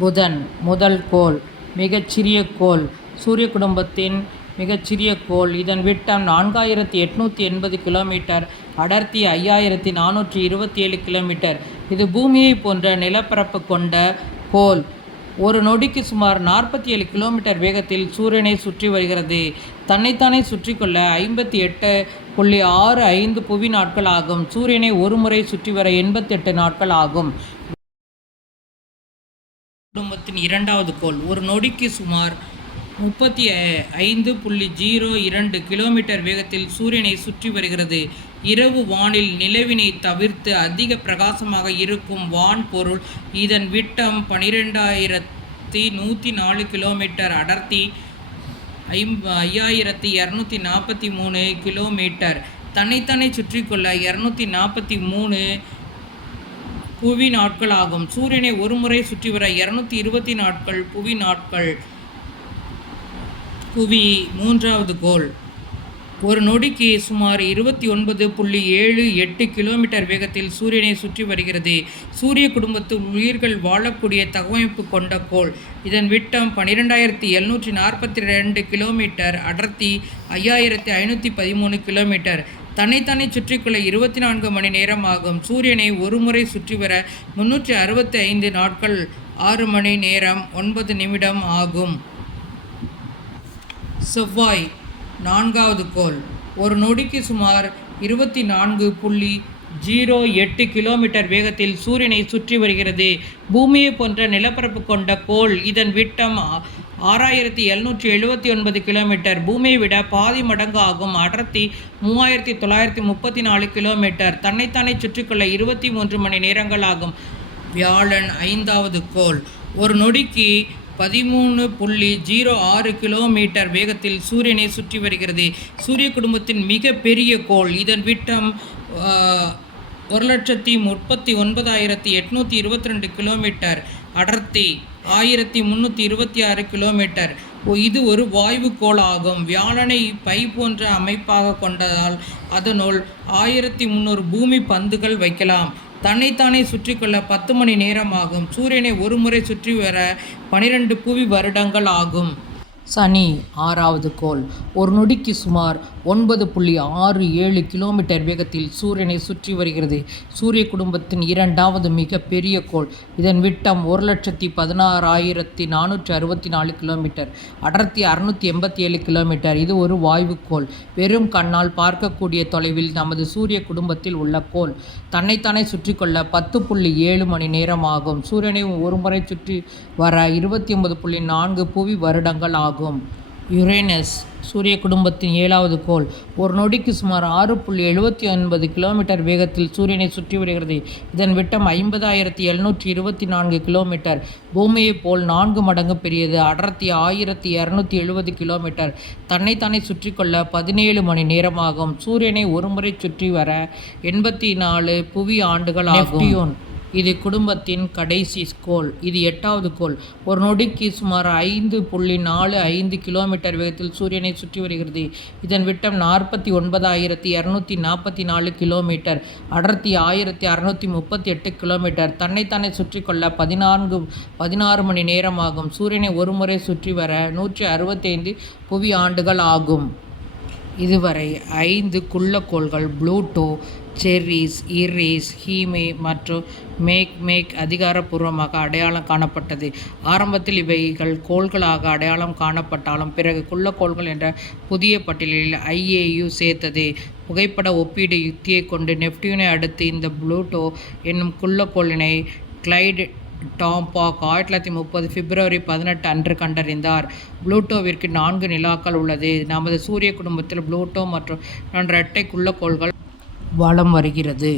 புதன் முதல் கோள் மிகச்சிறிய கோள் சூரிய குடும்பத்தின் மிகச்சிறிய கோள். இதன் விட்டம் நான்காயிரத்தி எட்நூற்றி எண்பது கிலோமீட்டர் அடர்த்தி ஐயாயிரத்தி நானூற்றி இருபத்தி ஏழு கிலோமீட்டர். இது பூமியை போன்ற நிலப்பரப்பு கொண்ட கோள். ஒரு நொடிக்கு சுமார் நாற்பத்தி ஏழு கிலோமீட்டர் வேகத்தில் சூரியனை சுற்றி வருகிறது. தன்னைத்தானே சுற்றி கொள்ள ஐம்பத்தி எட்டு புள்ளி ஆறு ஐந்து புவி நாட்கள் ஆகும். சூரியனை ஒரு முறை சுற்றி வர எண்பத்தெட்டு நாட்கள் ஆகும். குடும்பத்தின் இரண்டாவது கோள் ஒரு நொடிக்கு சுமார் முப்பத்தி ஐந்து புள்ளி ஜீரோ இரண்டு கிலோமீட்டர் வேகத்தில் சூரியனை சுற்றி வருகிறது. இரவு வானில் நிலவினை தவிர்த்து அதிக பிரகாசமாக இருக்கும் வான் பொருள் இதன் விட்டம் பனிரெண்டாயிரத்தி நூற்றி நாலு கிலோமீட்டர் அடர்த்தி ஐம்ப ஐயாயிரத்தி இரநூத்தி நாற்பத்தி மூணு கிலோமீட்டர். தன்னைத்தானே சுற்றி கொள்ள இரநூத்தி நாற்பத்தி மூணு புவி நாட்கள் ஆகும் சூரியனை ஒரு முறை சுற்றி வர இரநூத்தி இருபத்தி நாட்கள் புவி நாட்கள். புவி மூன்றாவது கோள். ஒரு நொடிக்கு சுமார் இருபத்தி ஒன்பது புள்ளி ஏழு எட்டு கிலோமீட்டர் வேகத்தில் சூரியனை சுற்றி வருகிறது. சூரிய குடும்பத்தில் உயிர்கள் வாழக்கூடிய தகவமைப்பு கொண்ட கோள். இதன் விட்டம் பன்னிரெண்டாயிரத்தி எழுநூற்றி நாற்பத்தி ரெண்டு கிலோமீட்டர் அடர்த்தி ஐயாயிரத்தி ஐநூற்றி பதிமூணு கிலோமீட்டர். தன்னைத்தானே சுற்றிக்கொள்ள இருபத்தி நான்கு மணி நேரம் ஆகும் சூரியனை ஒரு முறை சுற்றி வர முன்னூற்றி அறுபத்தி ஐந்து நாட்கள் ஆறு மணி நேரம் ஒன்பது நிமிடம் ஆகும். செவ்வாய் நான்காவது கோள். ஒரு நொடிக்கு சுமார் இருபத்தி நான்கு புள்ளி ஜீரோ எட்டு கிலோமீட்டர் வேகத்தில் சூரியனை சுற்றி வருகிறது. பூமியை போன்ற நிலப்பரப்பு கொண்ட கோள் இதன் விட்டம் ஆறாயிரத்தி எழுநூற்றி எழுபத்தி ஒன்பது கிலோமீட்டர். பூமியை விட பாதி மடங்கு ஆகும். அடர்த்தி மூவாயிரத்தி தொள்ளாயிரத்தி முப்பத்தி நாலு கிலோமீட்டர். தன்னைத்தானே சுற்றிக்கொள்ள இருபத்தி மூன்று மணி நேரங்கள் ஆகும். வியாழன் ஐந்தாவது கோள். ஒரு நொடிக்கு பதிமூணு புள்ளி ஜீரோ ஆறு கிலோமீட்டர் வேகத்தில் சூரியனை சுற்றி வருகிறது. சூரிய குடும்பத்தின் மிக பெரிய கோள். இதன் விட்டம் ஒரு லட்சத்தி முப்பத்தி ஒன்பதாயிரத்தி எட்நூற்றி இருபத்தி ரெண்டு கிலோமீட்டர். அடர்த்தி ஆயிரத்தி முந்நூற்றி இருபத்தி ஆறு கிலோமீட்டர். ஓ, இது ஒரு வாயுக்கோளாகும். ஆகும் வியாழனை பை போன்ற அமைப்பாக கொண்டதால் அதனுள் ஆயிரத்தி முந்நூறு பூமி பந்துகள் வைக்கலாம். தன்னைத்தானே சுற்றி கொள்ள பத்து மணி நேரம் ஆகும் சூரியனை ஒரு முறை சுற்றி வர பனிரெண்டு புவி வருடங்கள் ஆகும். சனி ஆறாவது கோள். ஒரு நொடிக்கு சுமார் ஒன்பது புள்ளி ஆறு ஏழு கிலோமீட்டர் வேகத்தில் சூரியனை சுற்றி வருகிறது. சூரிய குடும்பத்தின் இரண்டாவது மிக பெரிய கோள். இதன் விட்டம் ஒரு லட்சத்தி பதினாறாயிரத்தி நானூற்றி அறுபத்தி நாலு கிலோமீட்டர். அடர்த்தி அறுநூற்றி எண்பத்தி ஏழு கிலோமீட்டர். இது ஒரு வாயுக்கோள் வெறும் கண்ணால் பார்க்கக்கூடிய தொலைவில் நமது சூரிய குடும்பத்தில் உள்ள கோள். தன்னைத்தானே சுற்றி கொள்ள பத்து புள்ளி ஏழு மணி நேரம் ஆகும். சூரியனை ஒரு முறை சுற்றி வர இருபத்தி ஒன்பது புள்ளி நான்கு புவி வருடங்கள் ஆகும். யுரேனஸ் சூரிய குடும்பத்தின் ஏழாவது கோள். ஒரு நொடிக்கு சுமார் ஆறு புள்ளி எழுபத்தி ஒன்பது கிலோமீட்டர் வேகத்தில் சூரியனை சுற்றி வருகிறது. இதன் விட்டம் ஐம்பதாயிரத்தி எழுநூற்றி இருபத்தி நான்கு கிலோமீட்டர். பூமியைப் போல் நான்கு மடங்கு பெரியது. அடர்த்தி ஆயிரத்தி இரநூத்தி எழுபது கிலோமீட்டர். தன்னைத்தானே சுற்றி கொள்ள பதினேழு மணி நேரமாகும். சூரியனை ஒருமுறை சுற்றி வர எண்பத்தி நாலு புவி ஆண்டுகள் ஆகும். இது குடும்பத்தின் கடைசி கோல் இது எட்டாவது கோல் ஒரு நொடிக்கு சுமார் ஐந்து புள்ளி நாலு ஐந்து கிலோமீட்டர் வேகத்தில் சூரியனை சுற்றி வருகிறது. இதன் விட்டம் நாற்பத்தி ஒன்பதாயிரத்தி இரநூத்தி நாற்பத்தி நாலு கிலோமீட்டர். அடர்த்தி ஆயிரத்தி அறநூற்றி முப்பத்தி எட்டு கிலோமீட்டர். தன்னைத்தானே சுற்றி கொள்ள பதினான்கு பதினாறு மணி நேரமாகும் சூரியனை ஒருமுறை சுற்றி வர நூற்றி அறுபத்தைந்து புவி ஆண்டுகள் ஆகும். இதுவரை ஐந்து குள்ளக்கோள்கள் ப்ளூட்டோ செர்ரிஸ் இரிஸ் ஹீமே மற்றும் மேக் மேக் அதிகாரப்பூர்வமாக அடையாளம் காணப்பட்டது. ஆரம்பத்தில் இவைகள் கோள்களாக அடையாளம் காணப்பட்டாலும் பிறகு குள்ளக்கோள்கள் என்ற புதிய பட்டியலில் ஐஏயு சேர்த்தது. புகைப்பட ஒப்பீடு யுக்தியை கொண்டு நெப்டியூனை அடுத்து இந்த ப்ளூட்டோ என்னும் குள்ளக்கோளினை கிளைடு டாம்பாக் ஆயிரத்தி தொள்ளாயிரத்தி முப்பது பிப்ரவரி பதினெட்டு அன்று கண்டறிந்தார். புளூட்டோவிற்கு நான்கு நிலாக்கள் உள்ளது. நமது சூரிய குடும்பத்தில் புளூட்டோ மற்றும் இரட்டை குள்ளக்கோள்கள் வலம் வருகிறது.